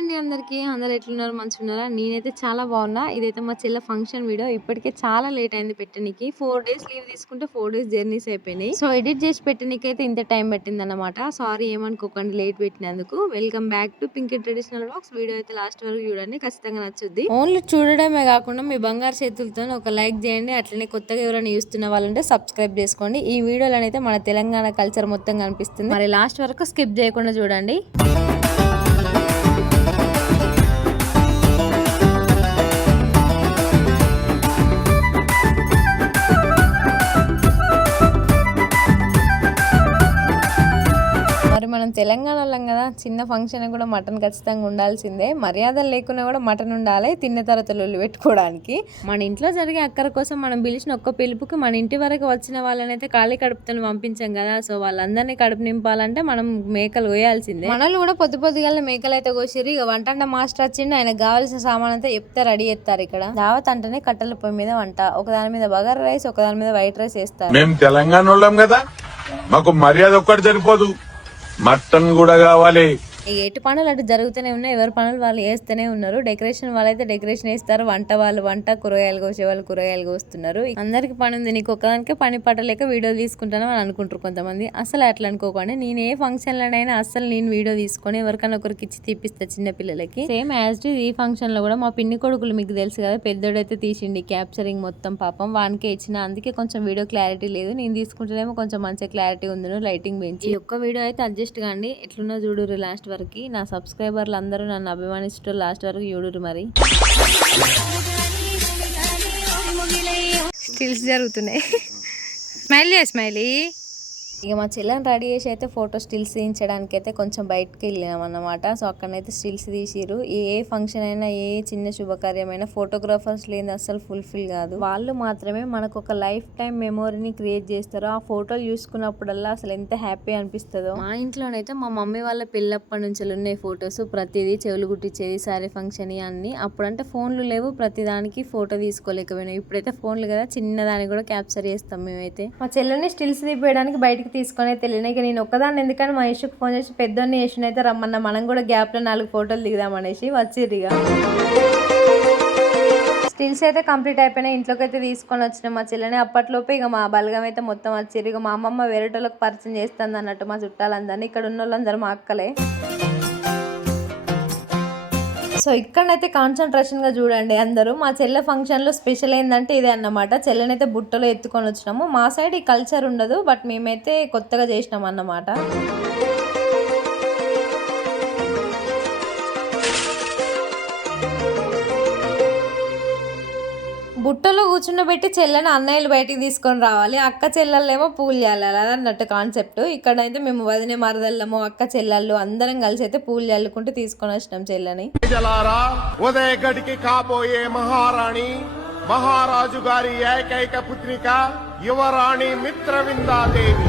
అండి అందరూ ఎట్లున్నారు మంచిగున్నారా? నేనైతే చాలా బాగున్నా. ఇదైతే మా చెల్లె ఫంక్షన్ వీడియో. ఇప్పటికే చాలా లేట్ అయింది పెట్టనీకి. 4 డేస్ లీవ్ తీసుకుంటే 4 డేస్ జర్నీస్ అయిపోయినాయి. సో ఎడిట్ చేసి పెట్టనీకైతే ఇంత టైం పట్టిందన్నమాట. సారీ ఏమనుకోకండి లేట్ పెట్టినందుకు. Welcome back to Pinky traditional vlogs. Video అయితే లాస్ట్ వరకు చూడండి, ఖచ్చితంగా నచ్చుద్ది. ఓన్లీ చూడడమే కాకుండా మీ బంగారు చేతులతో ఒక లైక్ చేయండి. అట్లనే కొత్తగా ఎవరైనా చూస్తున్న వాళ్ళంటే సబ్స్క్రైబ్ చేసుకోండి. ఈ వీడియోలో అయితే మన తెలంగాణ కల్చర్ మొత్తం కనిపిస్తుంది. మరి లాస్ట్ వరకు స్కిప్ చేయకుండా చూడండి. మనం తెలంగాణలో కదా, చిన్న ఫంక్షన్ కూడా మటన్ ఖచ్చితంగా ఉండాల్సిందే. మర్యాదలు లేకున్నా కూడా మటన్ ఉండాలి, తిన్న తర్వాత లొల్లి పెట్టుకోవడానికి. మన ఇంట్లో జరిగే అక్కర కోసం మనం పిలిచిన ఒక్క పిలుపుకి మన ఇంటి వరకు వచ్చిన వాళ్ళనైతే ఖాళీ కడుపుతో పంపించాం కదా. సో వాళ్ళందరినీ కడుపు నింపాలంటే మనం మేకలు కోయాల్సిందే. మనల్ని కూడా పొద్దుగాల మేకలు అయితే కోసిరు. ఇక వంట మాస్టర్ వచ్చిండు, ఆయనకు కావాల్సిన సామాన్ అంతా చెప్తే రెడీ చేస్తారు. ఇక్కడ దావత్ అంటేనే కట్టెల పొయ్యి మీద వంట, ఒకదాని మీద బగారా రైస్, ఒకదాని మీద వైట్ రైస్ వేస్తారు. మేము తెలంగాణ వాళ్ళం కదా, మాకు మర్యాద ఒక్కటి సరిపోదు, మటన్ కూడా కావాలి. ఎటు పనులు అటు జరుగుతూనే ఉన్నాయి, ఎవరి పనులు వాళ్ళు వేస్తూనే ఉన్నారు. డెకరేషన్ వాళ్ళైతే డెకరేషన్ వేస్తారు, వంట వాళ్ళు వంట, కూరగాయలు కోసే వాళ్ళు కూరగాయలు కోస్తున్నారు. అందరికి పని ఉంది, నీకు ఒక్కదానికే పని పట్టలేక వీడియో తీసుకుంటాను అని అనుకుంటారు కొంతమంది. అసలు అట్లా అనుకోకండి. నేను ఏ ఫంక్షన్లోనైనా అసలు నేను వీడియో తీసుకొని ఎవరికైనా ఒకరికి ఇచ్చి తీపిస్తా చిన్న పిల్లలకి. సేమ్ యాజ్ ఈ ఫంక్షన్ లో కూడా మా పిన్ని కొడుకులు మీకు తెలుసు కదా, పెద్దోడైతే తీసిండి క్యాప్చరింగ్ మొత్తం. పాపం వానికే ఇచ్చిన, అందుకే కొంచెం వీడియో క్లారిటీ లేదు. నేను తీసుకుంటేనేమో కొంచెం మంచిగా క్లారిటీ ఉంది లైటింగ్ పెంచి. ఈ ఒక్క వీడియో అయితే అడ్జస్ట్ కాండి, ఎట్లున్నా చూడు లాస్ట్ వరకు. నా సబ్స్క్రైబర్లు అందరూ నన్ను అభిమానిస్తూ లాస్ట్ వరకు చూడురు. మరి స్టిల్స్ జరుగుతున్నాయి. స్మైలీ ఇక మా చెల్లెని రెడీ చేసి అయితే ఫోటో స్టిల్స్ తీయించడానికి అయితే కొంచెం బయటకు వెళ్ళినాం అన్నమాట. సో అక్కడనైతే స్టిల్స్ తీసిరు. ఏ ఫంక్షన్ అయినా, ఏ చిన్న శుభకార్యమైనా ఫోటోగ్రాఫర్స్ లేని అసలు ఫుల్ఫిల్ కాదు. వాళ్ళు మాత్రమే మనకు ఒక లైఫ్ టైం మెమొరీని క్రియేట్ చేస్తారు. ఆ ఫోటోలు చూసుకున్నప్పుడల్లా అసలు ఎంత హ్యాపీ అనిపిస్తుందో. మా ఇంట్లోనైతే మా మమ్మీ వాళ్ళ పెళ్ళప్పటి నుంచి ఉన్నాయి ఫొటోస్. ప్రతిదీ చెవులు కుట్టించేది, సారీ ఫంక్షన్ అన్ని. అప్పుడంటే ఫోన్లు లేవు, ప్రతిదానికి ఫోటో తీసుకోలేకపోయినాం. ఇప్పుడైతే ఫోన్లు కదా, చిన్నదానికి కూడా క్యాప్చర్ చేస్తాం మేమైతే. మా చెల్లెని స్టిల్స్ తీయడానికి బయటకు తీసుకొని తెలియని. ఇక నేను ఒక్కదాన్ని ఎందుకని మా ఇష్యూకి ఫోన్ చేసి పెద్దోన్ని వేసిన అయితే రమ్మన్నా, మనం కూడా గ్యాప్ లో 4 ఫోటోలు దిగుదామనేసి వచ్చిర్రిగా. స్టిల్స్ అయితే కంప్లీట్ అయిపోయినాయి. ఇంట్లోకి అయితే తీసుకొని వచ్చినాం మా చెల్లెని. అప్పట్లోపే ఇక మా బలగం అయితే మొత్తం వచ్చిర్రు. ఇక మా అమ్మమ్మ వేరేటోళ్ళకి పరిచయం చేస్తుంది అన్నట్టు మా చుట్టాలందరినీ. ఇక్కడ ఉన్న వాళ్ళందరూ మా అక్కలే. సో ఇక్కడనైతే కాన్సన్ట్రేషన్ గా చూడండి అందరూ. మా చెల్లె ఫంక్షన్ లో స్పెషల్ ఏంటంటే ఇదే అన్నమాట. చెల్లెనైతే బుట్టలో ఎత్తుకొని వచ్చినాము. మా సైడ్ ఈ కల్చర్ ఉండదు, బట్ మేమైతే కొత్తగా చేసినాం అన్నమాట. బుట్టలో కూర్చుండబెట్టి చెల్లెని అన్నయ్యలు బయటికి తీసుకొని రావాలి, అక్క చెల్లెళ్ళేమో పూలు చేయాలి అన్నట్టు కాన్సెప్ట్. ఇక్కడైతే మేము వదిన మరదళ్ళము, అక్క చెల్లెళ్ళు అందరం కలిసి అయితే పూలు చల్లుకుంటూ తీసుకొని వచ్చినాం చెల్లెని. ఉదయ గడికి కాబోయే మహారాణి, మహారాజు గారి ఏకైక పుత్రిక యువరాణి మిత్రవిందాదేవి.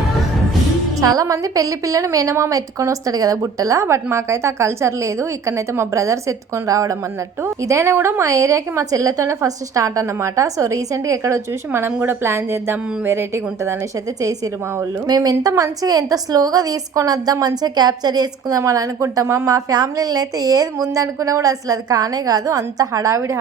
చాలా మంది పెళ్లి పిల్లని మేనమామ ఎత్తుకొని వస్తాడు కదా బుట్టల, బట్ మాకైతే ఆ కల్చర్ లేదు. ఇక్కడైతే మా బ్రదర్స్ ఎత్తుకొని రావడం అన్నట్టు. ఇదైనా కూడా మా ఏరియాకి మా చెల్లెతోనే ఫస్ట్ స్టార్ట్ అన్నమాట. సో రీసెంట్ గా ఎక్కడో చూసి మనం కూడా ప్లాన్ చేద్దాం, వెరైటీగా ఉంటది అనేసి అయితే చేసిరు మా వాళ్ళు. మేము ఎంత మంచిగా ఎంత స్లోగా తీసుకొని వద్దాం, మంచిగా క్యాప్చర్ చేసుకుందాం అని అనుకుంటామా, మా ఫ్యామిలీలో అయితే ఏది ముందు అనుకున్నా కూడా అసలు అది కానే కాదు. అంత హడావిడి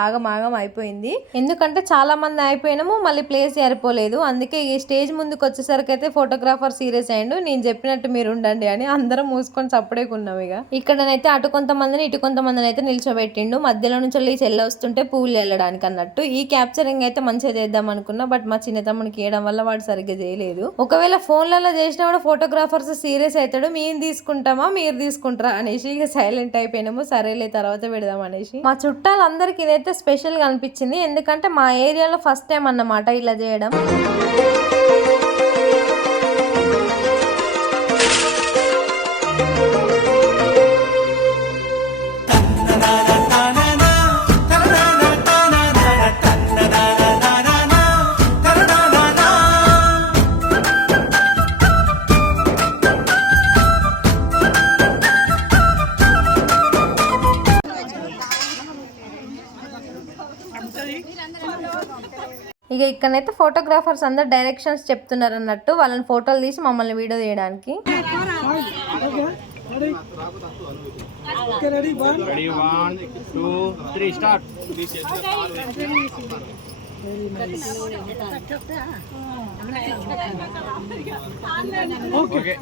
ఆగం అయిపోయింది. ఎందుకంటే చాలా మంది అయిపోయినాము, మళ్ళీ ప్లేస్ సరిపోలేదు. అందుకే ఈ స్టేజ్ ముందుకు వచ్చేసరికి అయితే ఫోటోగ్రాఫర్ సీరియస్ అయ్యిండు, నేను చెప్పినట్టు మీరు ఉండండి అని. అందరం మూసుకొని చప్పుడేకున్నాం. ఇక ఇక్కడనైతే అటు కొంతమందిని ఇటు కొంతమందిని అయితే నిల్చోబెట్టిండు. మధ్యలో నుంచి చెల్ల వస్తుంటే పూలు వెళ్ళడానికి అన్నట్టు. ఈ క్యాప్చరింగ్ అయితే మంచిగా చేద్దాం అనుకున్నా, బట్ మా చిన్న తమ్మునికి వేయడం వల్ల వాడు సరిగ్గా చేయలేదు. ఒకవేళ ఫోన్లలో చేసినా కూడా ఫోటోగ్రాఫర్స్ సీరియస్ అవుతాడు, మేము తీసుకుంటామా మీరు తీసుకుంటారా అనేసి. ఇక సైలెంట్ అయిపోయినాము, సరేలే తర్వాత పెడదాం అనేసి. మా చుట్టాలందరికి ఇదైతే స్పెషల్ గా అనిపించింది, ఎందుకంటే మా ఏరియాలో ఫస్ట్ టైం అన్నమాట ఇలా చేయడం. ఇక ఇక్కడైతే ఫోటోగ్రాఫర్స్ అందరు డైరెక్షన్స్ చెప్తున్నారు అన్నట్టు. వాళ్ళని ఫోటోలు తీసి మమ్మల్ని వీడియో తీయడానికి. Ready, 1, 2, 3, start. Okay.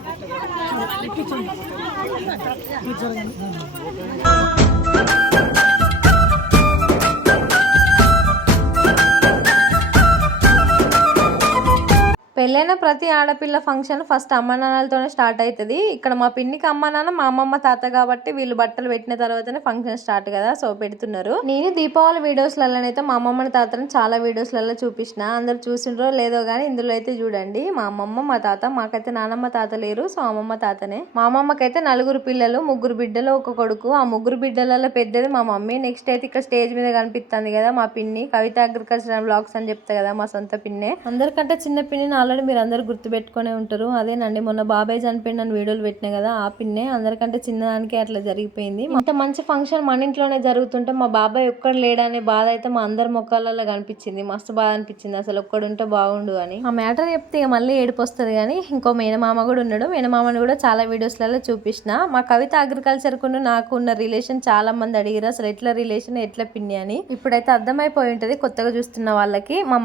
పెళ్ళైన ప్రతి ఆడపిల్ల ఫంక్షన్ ఫస్ట్ అమ్మ నాన్నలతోనే స్టార్ట్ అవుతుంది. ఇక్కడ మా పిన్నికి అమ్మ నాన్న, మా అమ్మమ్మ తాత కాబట్టి వీళ్ళు బట్టలు పెట్టిన తర్వాతనే ఫంక్షన్ స్టార్ట్ కదా, సో పెడుతున్నారు. నేను దీపావళి వీడియోస్లలోనైతే మా అమ్మమ్మని తాతని చాలా వీడియోస్లలో చూపించిన, అందరు చూసిండ్రో లేదో గానీ ఇందులో అయితే చూడండి మా అమ్మమ్మ మా తాత. మాకైతే నానమ్మ తాత లేరు, సో అమ్మమ్మ తాతనే. మా అమ్మమ్మకైతే 4 పిల్లలు, 3 బిడ్డలు, 1 కొడుకు. ఆ 3 బిడ్డలలో పెద్దది మా మమ్మీ. నెక్స్ట్ అయితే ఇక్కడ స్టేజ్ మీద కనిపిస్తుంది కదా మా పిన్ని, కవిత అగ్రికల్చరల్ బ్లాగ్స్ అని చెప్తా కదా, మా సొంత పిన్నే. అందరికంటే చిన్న పిన్ని ఆల్రెడీ మీరు అందరు గుర్తు పెట్టుకునే ఉంటారు. అదేనండి మొన్న బాబాయ్ చనిపోయిన వీడియోలు పెట్టినా కదా, ఆ పిన్నే. అందరికంటే చిన్నదానికి అట్లా జరిగిపోయింది. ఇంత మంచి ఫంక్షన్ మన ఇంట్లోనే జరుగుతుంటే మా బాబాయ్ ఒక్కడు లేడనే బాధ అయితే మా అందరి మొక్కలలో కనిపించింది. మస్తు బాధ అనిపించింది, అసలు ఒక్కడుంటే బాగుండు అని. ఆ మ్యాటర్ చెప్తే ఇక మళ్ళీ ఏడుపు వస్తుంది. కానీ ఇంకో మేనమామ కూడా ఉన్నాడు. మేనమామని కూడా చాలా వీడియోస్లలో చూపించిన. మా కవిత అగ్రికల్చర్ కు నాకు ఉన్న రిలేషన్ చాలా మంది అడిగారు, అసలు ఎట్లా రిలేషన్, ఎట్లా పిన్ని అని. ఇప్పుడైతే అర్థమైపోయి ఉంటది కొత్తగా చూస్తున్న వాళ్ళకి. మా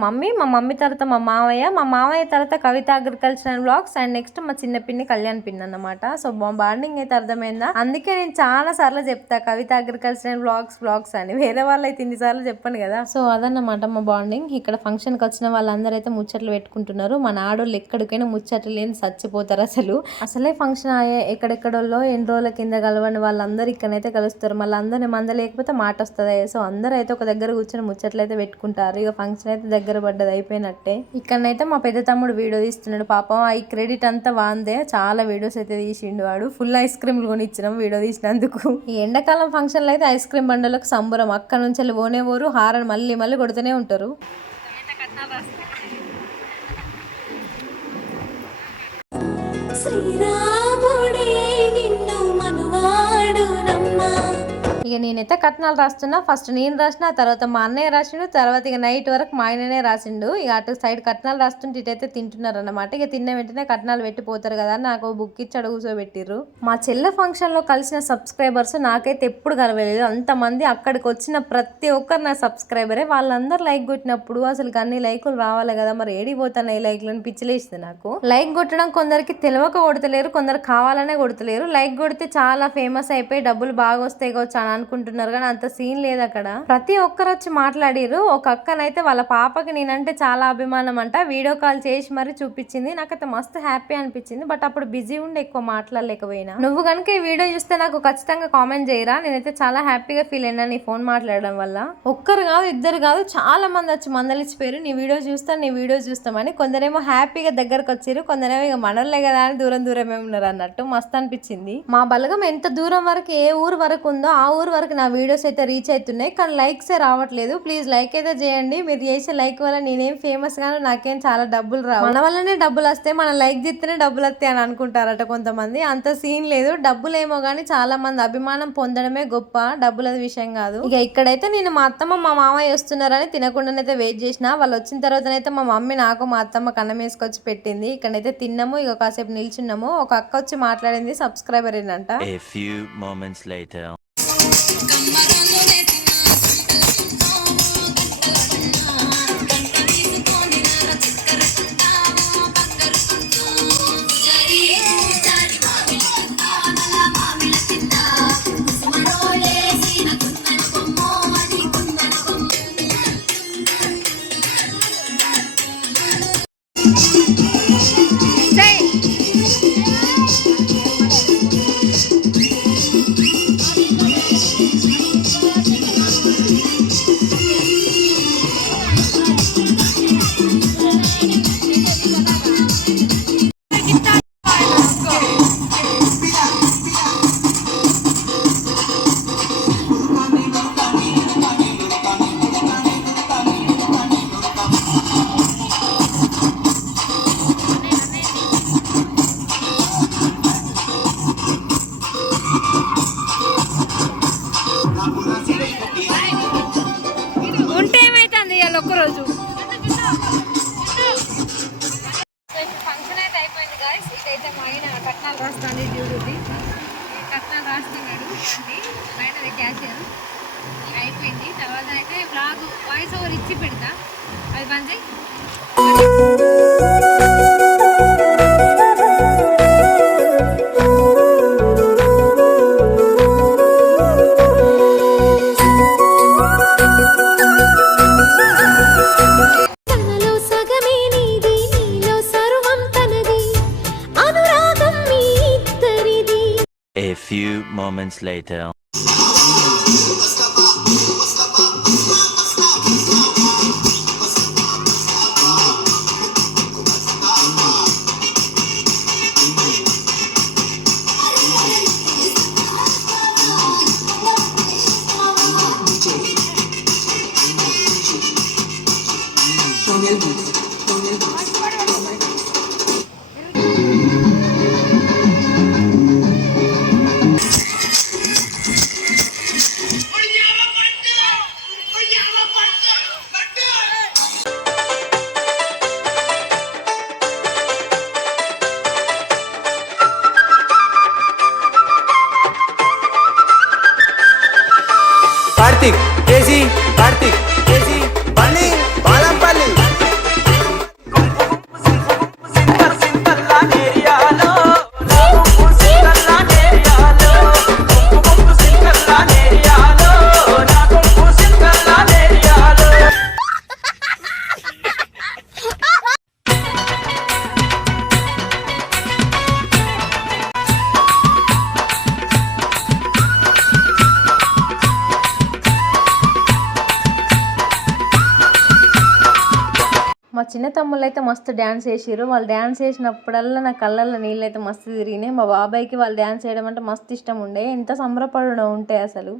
మమ్మీ తర్వాత మా మావయ్య తర్వాత Kavitha agriculture and blogs, and next మా చిన్న పిన్ని కళ్యాణ్ పిన్ అన్నమాట. సో బాండింగ్ అయితే అర్థమైందా. అందుకే నేను చాలా సార్లు చెప్తా కవిత అగ్రికల్చర్ అండ్ బ్లాగ్స్ అని. వేరే వాళ్ళు అయితే ఇన్నిసార్లు చెప్పాను కదా. సో అదన్నమాట మా బాండింగ్. ఇక్కడ ఫంక్షన్ కి వచ్చిన వాళ్ళందరూ అయితే ముచ్చట్లు పెట్టుకుంటున్నారు. మన ఆడోళ్ళు ఎక్కడికైనా ముచ్చట్లు లేని చచ్చిపోతారు. అసలే ఫంక్షన్ అయ్యే ఎక్కడెక్కడోళ్ళో ఎన్ని రోజుల కింద కలవని వాళ్ళందరూ ఇక్కడైతే కలుస్తారు. మళ్ళీ అందరినీ మంద లేకపోతే మాట వస్తుంది. సో అందరూ అయితే ఒక దగ్గర కూర్చొని ముచ్చట్లు అయితే పెట్టుకుంటారు. ఇక ఫంక్షన్ అయితే దగ్గర పడ్డది, అయిపోయినట్టే. ఇక్కడనైతే మా పెద్ద తమ్ముడు వీడియో తీస్తున్నాడు. పాపం ఈ క్రెడిట్ అంతా వాందే, చాలా వీడియోస్ అయితే తీసిండు వాడు. ఫుల్ ఐస్ క్రీమ్లు కొనిచ్చినాం వీడియో తీసినందుకు. ఈ ఎండాకాలం ఫంక్షన్లో అయితే ఐస్ క్రీమ్ బండలకు సంబరం. అక్కడ నుంచి వెళ్ళి పోరు హారని మళ్ళీ కొడుతూనే ఉంటారు. ఇక నేనైతే కట్నాలు రాస్తున్నా. ఫస్ట్ నేను రాసిన, తర్వాత మా అన్నయ్య రాసిండు, తర్వాత ఇక నైట్ వరకు మా ఆయననే రాసిండు. ఇక అటు సైడ్ కట్నాలు రాస్తుంటే ఇటైతే తింటున్నారు అన్నమాట. ఇక తిన్న వెంటనే కట్నాలు పెట్టిపోతారు కదా, నాకు బుక్ ఇచ్చి అడుగు కూర్చోబెట్టిర్రు. మా చెల్లె ఫంక్షన్ లో కలిసిన సబ్స్క్రైబర్స్ నాకైతే ఎప్పుడు కలవలేదు. అంతమంది అక్కడికి వచ్చిన ప్రతి ఒక్కరు నా సబ్స్క్రైబరే. వాళ్ళందరూ లైక్ కొట్టినప్పుడు అసలు అన్ని లైకులు రావాలి కదా, మరి ఏడిపోతాను ఈ లైక్లను పిచ్చిలేస్తుంది నాకు. లైక్ కొట్టడం కొందరికి తెలియక కొడతలేరు, కొందరు కావాలనే కొడతలేరు. లైక్ కొడితే చాలా ఫేమస్ అయిపోయి డబ్బులు బాగా వస్తాయి కావచ్చు అని అనుకుంటున్నారు, కానీ అంత సీన్ లేదు అక్కడ. ప్రతి ఒక్కరు వచ్చి మాట్లాడిరు. ఒక అక్కనైతే వాళ్ళ పాపకి నేనంటే చాలా అభిమానం అంట, వీడియో కాల్ చేసి మరి చూపించింది. నాకైతే మస్తు హ్యాపీ అనిపించింది. బట్ అప్పుడు బిజీ ఉండి ఎక్కువ మాట్లాడలేకపోయినా. నువ్వు కనుక ఈ వీడియో చూస్తే నాకు ఖచ్చితంగా కామెంట్ చేయరా. నేనైతే చాలా హ్యాపీగా ఫీల్ అయినా నీ ఫోన్ మాట్లాడడం వల్ల. ఒక్కరు కాదు, ఇద్దరు కాదు, చాలా మంది వచ్చి మందలిచ్చిపోయారు నీ వీడియో చూస్తామని. కొందరేమో హ్యాపీగా దగ్గరకు వచ్చారు, కొందరేమో ఇక మనోళ్ళే కదా అని దూరమే ఉన్నారు అన్నట్టు. మస్తు అనిపించింది. మా బలగం ఎంత దూరం వరకు, ఏ ఊరు వరకు ఉందో ఆ ఊరు వరకు నా వీడియోస్ అయితే రీచ్ అవుతున్నాయి, కానీ లైక్సే రావట్లేదు. ప్లీజ్ లైక్ అయితే చేయండి. మీరు చేసే లైక్ వల్ల నేనేం ఫేమస్ గాను, నాకేం చాలా డబ్బులు రావు. మన వల్లనే డబ్బులు వస్తాయి, మన లైక్ చేస్తేనే డబ్బులు వస్తాయి అని అనుకుంటారట కొంతమంది. అంత సీన్ లేదు. డబ్బులేమో కానీ చాలా మంది అభిమానం పొందడమే గొప్ప, డబ్బుల విషయం కాదు. ఇక ఇక్కడైతే నేను మా అత్తమ్మ మా మామయ్య వస్తున్నారని తినకుండానైతే వెయిట్ చేసిన. వాళ్ళు వచ్చిన తర్వాతనైతే మా మమ్మీ నాకు మా అత్తమ్మ కన్నం వేసుకొచ్చి పెట్టింది. ఇక్కడైతే తిన్నాము, ఇక కాసేపు నిల్చున్నాము. ఒక అక్క వచ్చి మాట్లాడింది, సబ్స్క్రైబర్ ఏంటంట. A few moments later. ఉంటే ఏమైతుంది ఇవాళ ఒక్కరోజు. ఫంక్షన్ అయితే అయిపోయింది గాయ్స్. ఇదైతే మా ఆయన కట్నాలు రాస్తాను డ్యూటీ. బయట క్యాషియర్ అయిపోయింది. తర్వాత అయితే బ్లాగ్ వాయిస్ ఓవర్ ఇచ్చి పెడతా, అది బంద్ చేయి. A few moments later. Karthik KG Karthik KG Bunny Balampalli మా చిన్న తమ్ముళ్ళు అయితే మస్తు డ్యాన్స్ చేసిర్రు. వాళ్ళు డ్యాన్స్ చేసినప్పుడల్లా నా కళ్ళల్లో నీళ్ళు అయితే మస్తు తిరిగినాయి. మా బాబాయ్కి వాళ్ళు డ్యాన్స్ చేయడం అంటే మస్తు ఇష్టం ఉండే, ఎంత సంబరపడడం ఉంటే అసలు.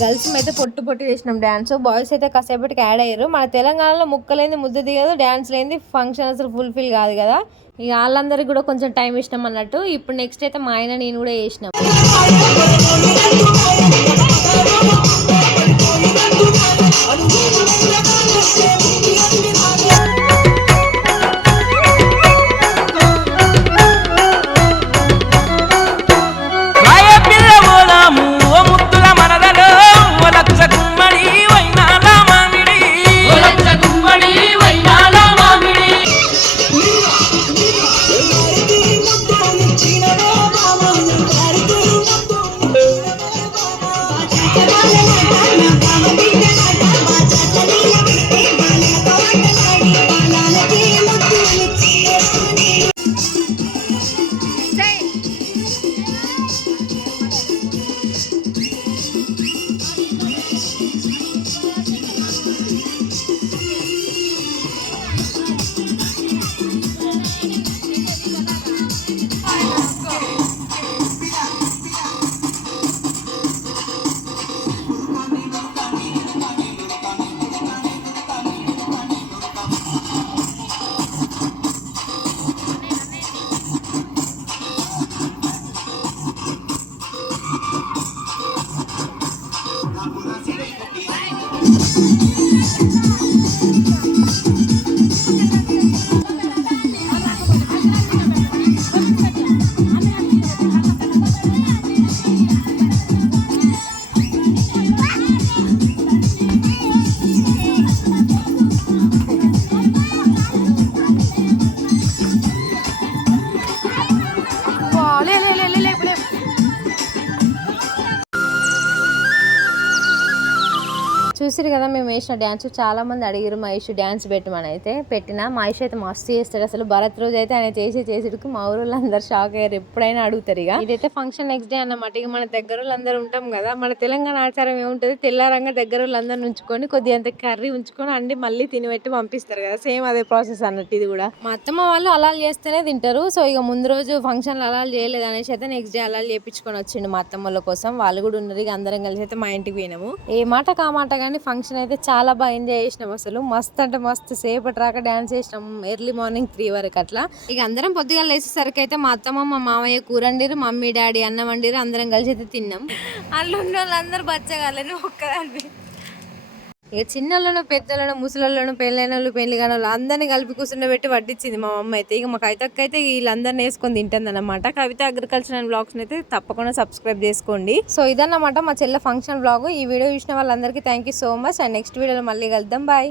గర్ల్స్ అయితే పొట్టు చేసినాం డ్యాన్స్. బాయ్స్ అయితే కాసేపటికి యాడ్ అయ్యారు. మన తెలంగాణలో ముక్కలేంది ముద్ద దిగదు, డ్యాన్స్ లేని ఫంక్షన్ అసలు ఫుల్ఫిల్ కాదు కదా. ఇక వాళ్ళందరికీ కూడా కొంచెం టైం ఇష్టం అన్నట్టు. ఇప్పుడు నెక్స్ట్ అయితే మా ఆయన నేను కూడా చేసినాం. చూసిరు కదా మేము వేసిన డ్యాన్స్, చాలా మంది అడిగారు మహేష్ డ్యాన్స్ పెట్టమని. అయితే పెట్టిన మహేష్ అయితే మస్తు చేస్తాడు అసలు. భరత్ రోజు అయితే ఆయన చేసుడికి మా ఊరు అందరు షాక్ అయ్యారు, ఎప్పుడైనా అడుగుతారు. ఇక ఇదైతే ఫంక్షన్ నెక్స్ట్ డే అన్నమాట. ఇక మన దగ్గర వాళ్ళందరూ ఉంటాం కదా, మన తెలంగాణ ఆచారం ఏముంటది, తెల్లారంగా దగ్గర వాళ్ళందరూ ఉంచుకొని కొద్దిగా అంత కర్రీ ఉంచుకొని అండి మళ్ళీ తినిపెట్టి పంపిస్తారు కదా, సేమ్ అదే ప్రాసెస్ అన్నట్టు ఇది కూడా. మా అత్తమ్మ వాళ్ళు అలాల్ చేస్తేనే తింటారు. సో ఇక ముందు రోజు ఫంక్షన్ అలాల్ చేయలేదు అనేసి అయితే నెక్స్ట్ డే అలాల్ చేపించుకొని వచ్చిండు మా అత్తమ్మ వాళ్ళ కోసం. వాళ్ళు కూడా ఉన్నారు. ఇక అందరం కలిసి అయితే మా ఇంటికి పోయినాము. ఏ మాట కామాట కానీ ఫంక్షన్ అయితే చాలా బాగా ఎంజాయ్ చేసినాం అసలు. మస్తు అంటే మస్తు సేపటి రాక డాన్స్ చేసినాం, ఎర్లీ మార్నింగ్ 3 వరకు అట్లా. ఇక అందరం పొద్దుగా లేచేసరికి అయితే మా అత్తమ్మ మా మామయ్య కూర వండిరు, మమ్మీ డాడీ అన్నం వండిరు, అందరం కలిసి అయితే తిన్నాం. అందులో ఉన్న వాళ్ళందరూ బచ్చగాళ్ళని ఒక్కదాన్ని. ఇక చిన్నోళ్ళను పెద్దలను ముసలోళ్ళను పెళ్ళైన వాళ్ళు పెళ్లి కాని వాళ్ళు అందరినీ కలిపి కూర్చుండబెట్టి వడ్డించింది మా అమ్మ అయితే. ఇక మా కవితకి అయితే వీళ్ళందరినీ వేసుకొని తింటుంది అనమాట. కవిత అగ్రికల్చర్ అండ్ బ్లాగ్స్ అయితే తప్పకుండా సబ్స్క్రైబ్ చేసుకోండి. సో ఇదన్నమాట మా చెల్లె ఫంక్షన్ బ్లాగ్. ఈ వీడియో చూసిన వాళ్ళందరికీ thank you so much. And next వీడియోలో మళ్ళీ కలుద్దాం. బాయ్.